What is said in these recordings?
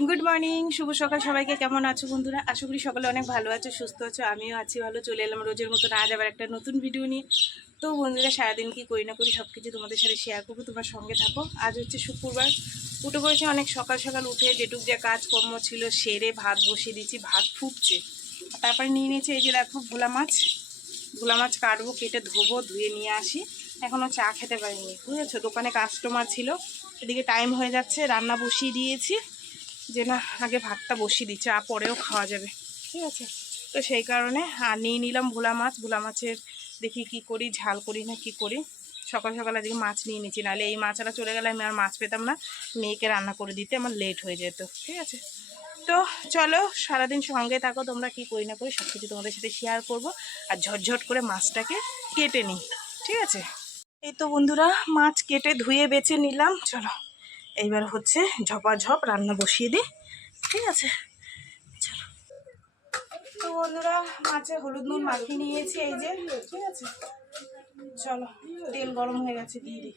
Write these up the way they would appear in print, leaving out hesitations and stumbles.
Good morning, শুভ সকাল সবাইকে। কেমন আছো বন্ধুরা? আশা করি সকলে অনেক ভালো আছো, সুস্থ আছো। আমিও আছি ভালো। চলে এলাম রোজের মতো আজ আবার একটা নতুন ভিডিও নিয়ে। তো বন্ধুরা, সারাদিন কি করি না করি সব কিছু তোমাদের সাথে শেয়ার করবো, তোমার সঙ্গে থাকো। আজ হচ্ছে শুক্রবার, উঠে পড়েছি অনেক সকাল সকাল। উঠে যেটুক যা কাজকর্ম ছিল সেরে ভাত বসিয়ে দিচ্ছি, ভাত ফুটছে। তারপরে নিয়ে নিয়েছি এই যে দেখো ভোলা মাছ। ভোলা মাছ কাটবো, কেটে ধোবো, ধুয়ে নিয়ে আসি। এখনও চা খেতে পারিনি, বুঝেছো? দোকানে কাস্টমার ছিল, এদিকে টাইম হয়ে যাচ্ছে। রান্না বসিয়ে দিয়েছি যে না, আগে ভাতটা বসিয়ে দিচ্ছি, আর পরেও খাওয়া যাবে, ঠিক আছে? তো সেই কারণে আর নিয়ে নিলাম ভোলা মাছ। ভোলা মাছের দেখি কি করি, ঝাল করি না কি করি। সকাল সকাল আজকে মাছ নিয়ে নিচ্ছি, নাহলে এই মাছটা চলে গেলে আমি আর মাছ পেতাম না। মেয়েকে রান্না করে দিতে আমার লেট হয়ে যেত, ঠিক আছে? তো চলো, সারাদিন সঙ্গে থাকো। তোমরা কি করি না করি সব কিছু তোমাদের সাথে শেয়ার করবো। আর ঝটঝট করে মাছটাকে কেটে নিই, ঠিক আছে? এই তো বন্ধুরা, মাছ কেটে ধুয়ে বেছে নিলাম। চলো এইবার হচ্ছে ঝপাঝপ রান্না বসিয়ে দিই, ঠিক আছে? চলো। তো বন্ধুরা, মাছে হলুদ নুন মাখিয়ে নিয়েছি, এই যে, ঠিক আছে? চলো, তেল গরম হয়ে গেছে, দিয়ে দিই।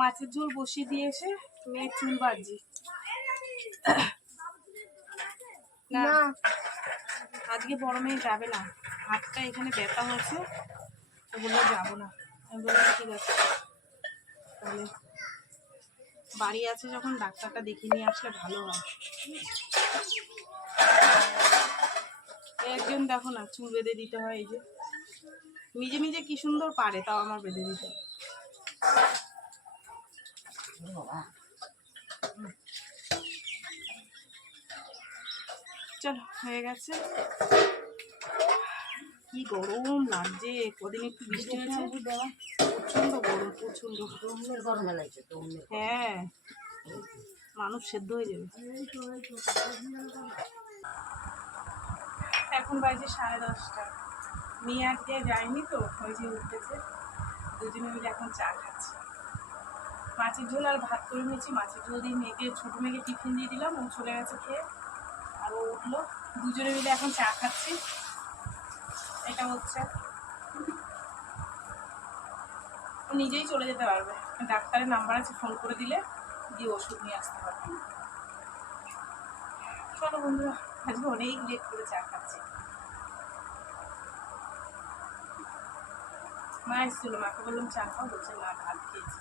মাছের ঝোল বসিয়ে দিয়ে এসে মেয়ের চুল বাজি না, আজকে বড় মেয়ে যাবে না, হাতটা এখানে ব্যথা হয়েছে, তো বললো যাবো না। আমি বললাম ঠিক আছে, তাহলে বাড়ি আছে যখন ডাক্তারটা দেখিয়ে নিয়ে আসলে ভালো হয়। একজন দেখো না, চুল বেঁধে দিতে হয়, এই যে নিজে নিজে কি সুন্দর পারে, তাও আমার বেঁধে দিতে হয়। চলো, হয়ে গেছে। কি গরম লাগছে, কদিন একটু বৃষ্টি হয়েছে, প্রচন্ড গরম, প্রচন্ড গরম লাগছে। হ্যাঁ, মানুষ সেদ্ধ হয়ে যাবে। এখন বাজে 10:30। মেয়ে আজকে যায়নি, তো ওই যে উঠতেছে, দুজনে মিলে এখন চা খাচ্ছি। মাছের ঝোল আর ভাত করে নিয়েছি। মাছের ঝোল দিয়ে মেয়েকে, ছোটো মেয়েকে টিফিন দিয়ে দিলাম, ও চলে গেছে খেয়ে, আর ও উঠলো। দুজনে মিলে এখন চা খাচ্ছি। এটা হচ্ছে, ও নিজেই চলে যেতে পারবে, ডাক্তারের নাম্বার আছে, ফোন করে দিলে দিয়ে ওষুধ নিয়ে আসতে পারবে। চলো বন্ধুরা, আজকে অনেক লেট করে চা খাচ্ছি। মা এসেছিল, মাকে বললাম চা খাও, বলছে না ভাত খেয়েছি।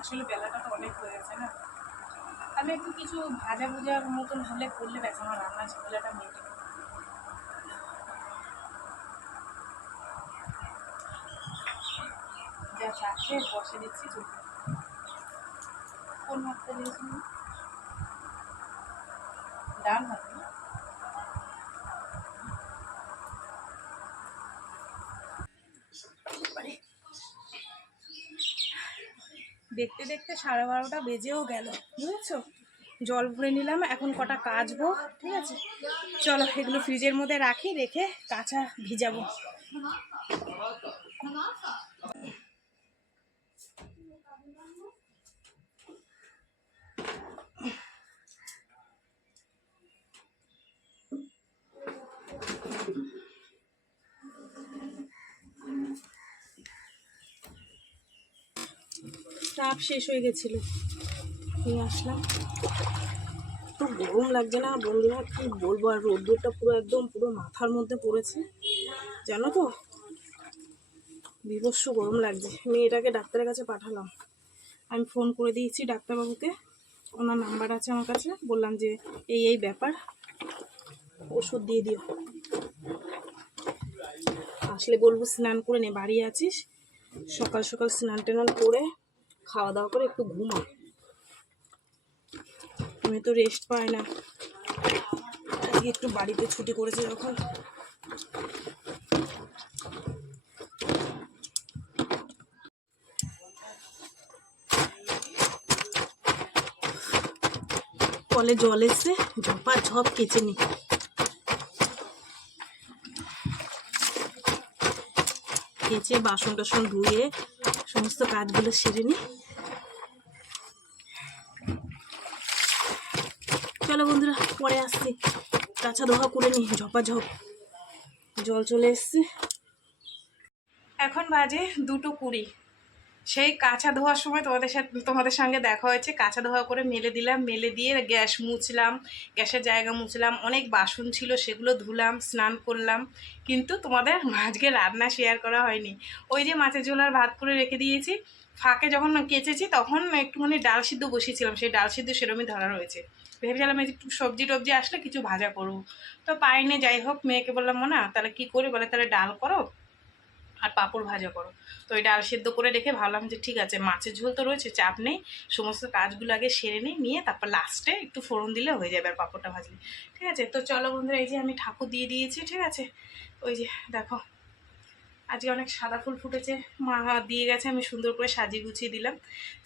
আসলে বেলাটা তো অনেক হয়ে গেছে না। আমি একটু কিছু ভাজা ভুজার মতন হলে করলে ব্যাস আমার রান্নার ঝামেলাটা মেটে। যা চা খেয়ে বসে দিচ্ছি চলবে। কোন ভাতটা দিয়েছি? ডাল ভাত। দেখতে দেখতে 12:30 বেজেও গেল, বুঝেছো? জল ভরে নিলাম, এখন কটা কাচবো, ঠিক আছে? চলো, এগুলো ফ্রিজের মধ্যে রাখি, রেখে কাঁচা ভিজাবো। তাপ শেষ হয়ে গেছিল, নিয়ে আসলাম। তো গরম লাগছে না বন্ধুরা, কি বলবো। আর রোদ্দুরটা পুরো একদম পুরো মাথার মধ্যে পড়েছে, জানো তো, বিভৎস গরম লাগছে। মেয়েটাকে ডাক্তারের কাছে পাঠালাম, আমি ফোন করে দিয়েছি ডাক্তারবাবুকে, ওনার নাম্বার আছে আমার কাছে। বললাম যে এই এই ব্যাপার, ওষুধ দিয়ে দিও। আসলে বলবো স্নান করে নে, বাড়ি আছিস, সকাল সকাল স্নান টান করে খাওয়া দাওয়া করে একটু ঘুমা। আমি তো রেস্ট পাই না, আজকে একটু বাড়িতে ছুটি করেছে যখন। কলে জল এসে ঝপা ঝপ কেচে নি। কেচে বাসন টাসন ধুয়ে সমস্ত কাজগুলো সেরে নি। চলো বন্ধুরা পরে আসছি, কাঁচা ধোয়া করে নি, ঝপাঝপ জল চলে এসছে। এখন বাজে 2:20। সেই কাঁচা ধোয়ার সময় তোমাদের সঙ্গে দেখা হয়েছে, কাঁচা ধোয়া করে মেলে দিলাম, মেলে দিয়ে গ্যাস মুছলাম, গ্যাসের জায়গা মুছলাম, অনেক বাসন ছিল সেগুলো ধুলাম, স্নান করলাম, কিন্তু তোমাদের আজকে রান্না শেয়ার করা হয়নি। ওই যে মাছের ঝোল আর ভাত করে রেখে দিয়েছি, ফাঁকে যখন কেচেছি তখন একটুখানি ডাল সিদ্ধ বসিয়েছিলাম, সেই ডাল সিদ্ধ সেরমই ধরা রয়েছে। ভেবেছিলাম এই একটু সবজি টবজি আসলে কিছু ভাজা করবো, তো পাইনি। যাই হোক, মেয়েকে বললাম না তাহলে কী করি, বলে তাহলে ডাল করো আর পাঁপড় ভাজা করো। তো ওই ডাল সেদ্ধ করে রেখে ভাবলাম যে ঠিক আছে, মাছের ঝোল তো রয়েছে, চাপ নেই, সমস্ত কাজগুলো আগে সেরে নিয়ে তারপর লাস্টে একটু ফোড়ন দিলে হয়ে যাবে আর পাঁপড়টা ভাজলে। ঠিক আছে, তো চলো বন্ধুরা, এই যে আমি ঠাকুর দিয়ে দিয়েছি। ঠিক আছে, ওই যে দেখো আজকে অনেক সাদা ফুল ফুটেছে, মা দিয়ে গেছে, আমি সুন্দর করে সাজিয়ে গুছিয়ে দিলাম।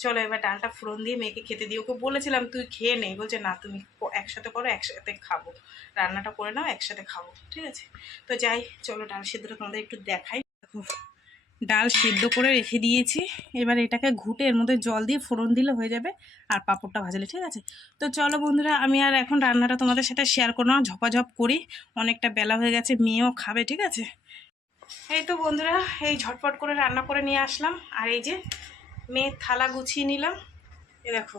চলো এবার ডালটা ফোড়ন দিয়ে মেয়েকে খেতে দিই। ওকে বলেছিলাম তুই খেয়ে নেই, বলছে না তুমি একসাথে করো, একসাথে খাবো, রান্নাটা করে নাও, একসাথে খাবো। ঠিক আছে, তো যাই, চলো ডাল সিদ্ধটা তোমাদের একটু দেখাই। ডাল সিদ্ধ করে রেখে দিয়েছি, এবার এটাকে ঘুটে এর মধ্যে জল দিয়ে ফোড়ন দিলে হয়ে যাবে আর পাঁপড়টা ভাজলে। ঠিক আছে, তো চলো বন্ধুরা, আমি আর এখন রান্নাটা তোমাদের সাথে শেয়ার করো না, ঝপাঝপ করি, অনেকটা বেলা হয়ে গেছে, মেয়েও খাবে। ঠিক আছে, এই তো বন্ধুরা, এই ঝটপট করে রান্না করে নিয়ে আসলাম, আর এই যে মেয়ের থালা গুছিয়ে নিলাম। এ দেখো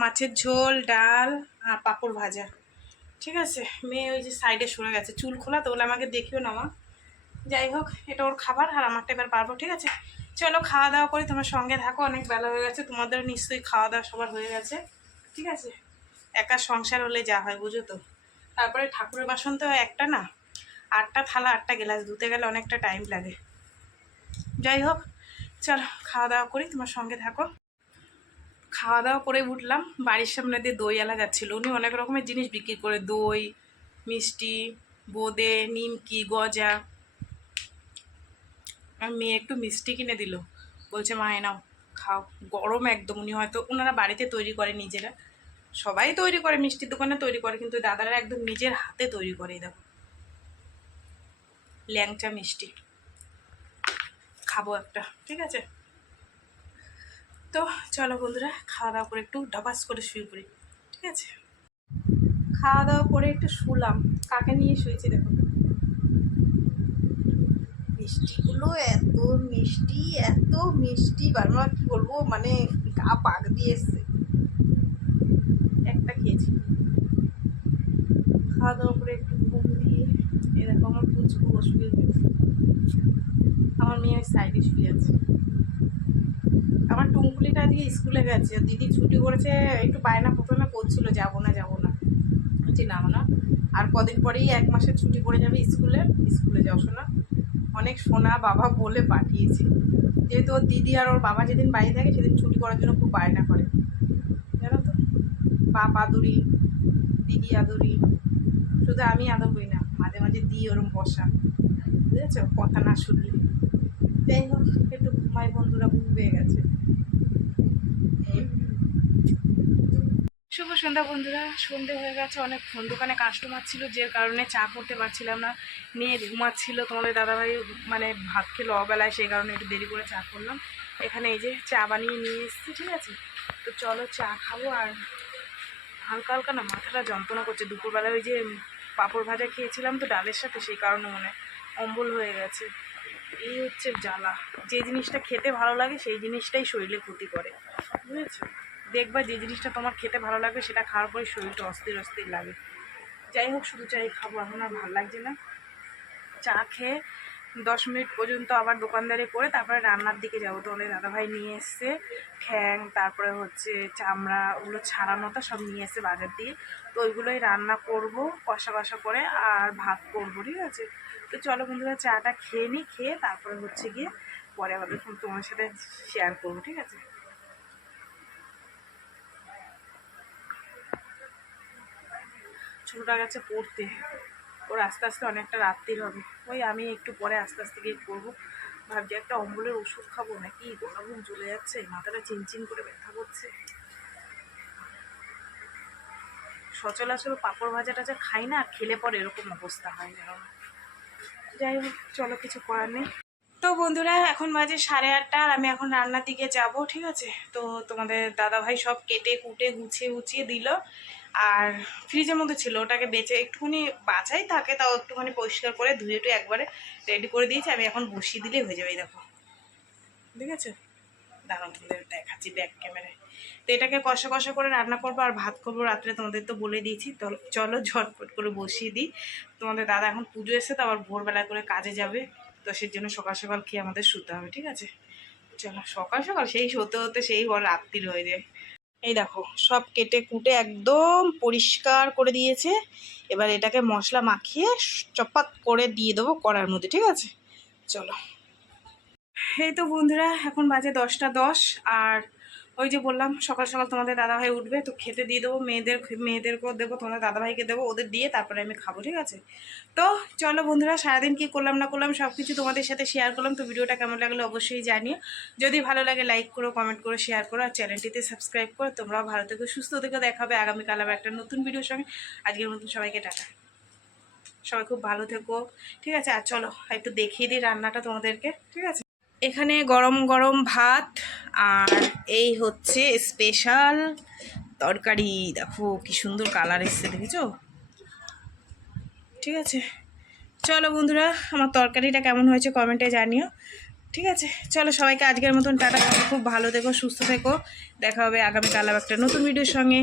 মাছের ঝোল, ডাল আর পাঁপড় ভাজা। ঠিক আছে, মেয়ে ওই যে সাইডে সরে গেছে, চুল খোলা, তো বলে আমাকে দেখিও না মা। যাই হোক, এটা ওর খাবার আর আমারটা এবার পারবো। ঠিক আছে, চলো খাওয়া দাওয়া করি, তোমার সঙ্গে থাকো, অনেক বেলা হয়ে গেছে, তোমাদের নিশ্চয়ই খাওয়া দাওয়া সবার হয়ে গেছে। ঠিক আছে, একা সংসার হলে যা হয় বুঝো তো। তারপরে ঠাকুরের বাসন তো একটা না, 8টা থালা 8টা গ্লাস ধুতে গেলে অনেকটা টাইম লাগে। যাই হোক, চলো খাওয়া দাওয়া করি, তোমার সঙ্গে থাকো। খাওয়া দাওয়া করে উঠলাম, বাড়ির সামনে দিয়ে দইওয়ালা যাচ্ছিলো, উনি অনেক রকমের জিনিস বিক্রি করে, দই, মিষ্টি, বোঁদে, নিমকি, গজা। আর মেয়ে একটু মিষ্টি কিনে দিল, বলছে মা নাও খাও, গরম একদম। উনি হয়তো ওনারা বাড়িতে তৈরি করে নিজেরা, সবাই তৈরি করে, মিষ্টির দোকানে তৈরি করে, কিন্তু দাদারা একদম নিজের হাতে তৈরি করে। দেখো ল্যাংচা মিষ্টি, খাবো একটা। ঠিক আছে, তো চলো বন্ধুরা, খাওয়া দাওয়া করে একটু ঢপাস করে শুয়ে পড়ি। ঠিক আছে, খাওয়া দাওয়া করে একটু শুলাম, কাকে নিয়ে শুয়েছি দেখো। মিষ্টিগুলো এত মিষ্টি, এত মিষ্টি, বারবার কি বলবো, মানে গা পাক দিয়ে এসছে। একটা খেয়েছি, খাওয়া দাওয়া করে একটু ঘুম দিয়ে এরকম আমার পুচকু শুয়ে, আমার মেয়ে ওই সাইডে শুয়ে আছে। আমার টুঙ্কুলিটা দিয়ে স্কুলে গেছে, দিদি ছুটি করেছে, একটু বায়না প্রথমে করছিল যাবো না যাবো না, বলছি না না, আর কদিন পরেই 1 মাসের ছুটি পড়ে যাবে স্কুলে, স্কুলে যাও শোনা। অনেক সোনা বাবা বলে পাঠিয়েছে, যেহেতু ওর দিদি আর ওর বাবা যেদিন বাইরে থাকে সেদিন ছুটি করার জন্য খুব বায়না করে, জানো তো। বাপ আদুরি, দিদি আদুরি, শুধু আমি আদর করি না, মাঝে মাঝে দিই ওরম বসা, বুঝেছো, কথা না শুনলে। যাই হোক, একটু ঘুমাই বন্ধুরা, ঘুম পেয়ে গেছে। শুভ সন্ধ্যা বন্ধুরা, সন্ধে হয়ে গেছে, অনেক ফোন দোকানে কাস্টমার ছিল, যে কারণে চা করতে পারছিলাম না, মেয়ে ঘুমাচ্ছিল, তোমাদের দাদাভাই মানে ভাত খেলো অবেলায়, সেই কারণে একটু দেরি করে চা করলাম। এখানে এই যে চা বানিয়ে নিয়ে এসেছি। ঠিক আছে, তো চলো চা খাবো। আর হালকা হালকা না মাথাটা যন্ত্রণা করছে, দুপুরবেলা ওই যে পাঁপড় ভাজা খেয়েছিলাম তো ডালের সাথে, সেই কারণে মনে অম্বল হয়ে গেছে। এই হচ্ছে জ্বালা, যে জিনিসটা খেতে ভালো লাগে সেই জিনিসটাই শরীরে ক্ষতি করে, বুঝেছো। দেখবা যে জিনিসটা তোমার খেতে ভালো লাগবে সেটা খাওয়ার পরে শরীরটা অস্থির অস্থির লাগে। যাই হোক, শুধু চাই খাবো, এখন আর ভালো লাগছে না। চা খেয়ে 10 মিনিট পর্যন্ত আবার দোকানদারি করে তারপরে রান্নার দিকে যাবো। তো অনেক দাদাভাই নিয়ে এসছে ঠ্যাং, তারপরে হচ্ছে চামড়া, ওগুলো ছাড়ানোটা সব নিয়ে এসে বাজার দিয়ে, তো ওইগুলোই রান্না করব কষা কষা করে, আর ভাত করবো। ঠিক আছে, তো চলো বন্ধুরা চাটা খেয়ে নিই, খেয়ে তারপরে হচ্ছে গিয়ে পরে আবার তোমার সাথে শেয়ার করবো। ঠিক আছে, ছোটোটা গেছে পড়তে, ওর আস্তে আস্তে অনেকটা রাত্রির হবে, ওই আমি একটু পরে আস্তে আস্তে গিয়ে করবো। ভাবছি একটা অম্বলের ওষুধ খাবো নাকি, গলা ঘুম চলে যাচ্ছে, মাথাটা চিনচিন করে ব্যথা করছে। সচরাচর পাঁপড় ভাজা টাজা খাই না, খেলে পরে এরকম অবস্থা হয় যেন। যাই হোক, চলো কিছু করার নেই। তো বন্ধুরা, এখন বাজে 8:30, আর আমি এখন রান্নার দিকে যাব। ঠিক আছে, তো তোমাদের দাদাভাই সব কেটে কুটে গুছিয়ে দিল, আর ফ্রিজের মধ্যে ছিল, ওটাকে বেঁচে একটুখানি বাছাই থাকে, তাও একটুখানি পরিষ্কার করে ধুয়ে টুয়ে একবারে রেডি করে দিয়েছি। আমি এখন বসিয়ে দিলেই হয়ে যাবে। এই দেখো, ঠিক আছে, দাঁড়াও তোমাদের দেখাচ্ছি ব্যাক ক্যামেরায়। তো এটাকে কষা কষা করে রান্না করবো আর ভাত করবো রাত্রে, তোমাদের তো বলে দিয়েছি। তো চলো ঝটপট করে বসিয়ে দিই। তোমাদের দাদা এখন পুজো এসে তো আবার ভোরবেলা করে কাজে যাবে, তো সেই জন্য সকাল সকাল খেয়ে আমাদের শুতে হবে, ঠিক আছে। চলো, সকাল সকাল সেই হতে হতে সেই রাত্রির হয়ে যায়। এই দেখো, সব কেটে কুটে একদম পরিষ্কার করে দিয়েছে। এবার এটাকে মশলা মাখিয়ে চপাত করে দিয়ে দেবো কড়ার মধ্যে, ঠিক আছে। চলো, এই তো বন্ধুরা এখন বাজে 10টা 10। আর ওই যে বললাম সকাল সকাল তোমাদের দাদাভাই উঠবে, তো খেতে দিয়ে দেবো। মেয়েদেরকেও দেবো, তোমাদের দাদাভাইকে দেবো, ওদের দিয়ে তারপরে আমি খাবো, ঠিক আছে। তো চলো বন্ধুরা, সারাদিন কি করলাম না করলাম সব কিছু তোমাদের সাথে শেয়ার করলাম। তো ভিডিওটা কেমন লাগলো অবশ্যই জানিও। যদি ভালো লাগে লাইক করো, কমেন্ট করো, শেয়ার করো, আর চ্যানেলটিতে সাবস্ক্রাইব করো। তোমরাও ভালো থেকো, সুস্থ থেকো। দেখাবে আগামীকাল আবার একটা নতুন ভিডিওর সঙ্গে। আজকের মতন সবাইকে টাটা, সবাই খুব ভালো থেকো, ঠিক আছে। আর চলো একটু দেখিয়ে দিই রান্নাটা তোমাদেরকে, ঠিক আছে। এখানে গরম গরম ভাত, আর এই হচ্ছে স্পেশাল তরকারি। দেখো কি সুন্দর কালার এসছে, দেখেছো, ঠিক আছে। চলো বন্ধুরা, আমার তরকারিটা কেমন হয়েছে কমেন্টে জানিও, ঠিক আছে। চলো সবাইকে আজকের মতন টাটা, খুব ভালো থেকো, সুস্থ থেকো। দেখা হবে আগামীকাল আবার একটা নতুন ভিডিওর সঙ্গে।